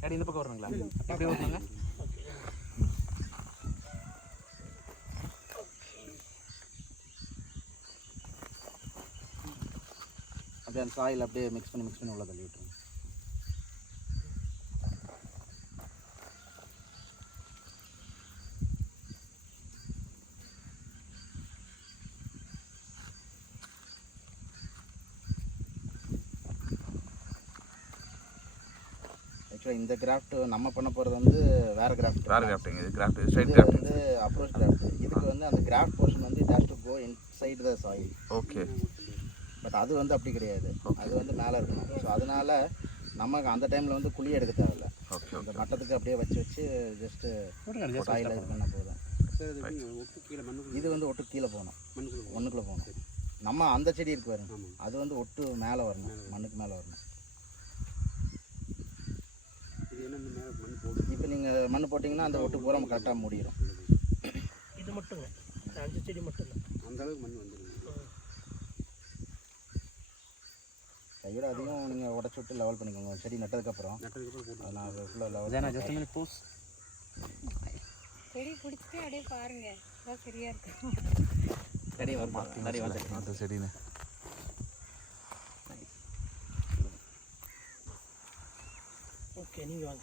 Daddy இந்த பக்கம் வரணுங்களா? எப்படி வரணுங்க? அப்படியே அந்த சாயில் அப்படியே மிக்ஸ் பண்ணி உள்ள தள்ளி விட்டுருங்க. இந்த கிராஃப்ட் நம்ம பண்ண போகிறது வந்து வேறு கிராஃப்டிங். இது கிராஃப்ட் ஸ்ட்ரைட் கிராஃப்ட் வந்து அப்ரோச் கிராஃப்ட். இதுக்கு வந்து அந்த கிராஃப்ட் போர்ஷன் வந்து it has to go inside the soil. Okay. But அது வந்து அப்படி கிடையாது, அது வந்து மேலே இருக்கணும். ஸோ அதனால நமக்கு அந்த டைமில் வந்து குழி எடுக்க தேவையில்ல. ஓகே. இந்த மட்டத்துக்கு அப்படியே வச்சு ஜஸ்ட்டு சாயில் இது பண்ண போதும். இது வந்து ஒட்டு கீழே போகணும், மண்ணுக்குள்ளே போகணும். நம்ம அந்த செடி இருக்கு பாருங்க, அது வந்து ஒட்டு மேலே வரணும், மண்ணுக்கு மேலே வரணும். இப்போ நீங்கள் மண் போட்டிங்கன்னா அந்த ஒட்டு பூரா கரெக்டாக மூடிடும். இது மட்டுங்க, இந்த 5 செடி மட்டும் தான் அந்த அளவுக்கு மண் வந்துடும். கையோட அதிகம் நீங்கள் உடச்சி விட்டு லெவல் பண்ணிக்கோங்க செடி நட்டதுக்கப்புறம். நான் ஃபுல்லாக லெவல் ஜஸ்ட் போஸ் செடி பிடிச்சிட்டு அப்படியே பாருங்க, அதான் சரியா இருக்கும். செடி வந்து செடின்னு ஓகே. நீங்கள் வாங்க.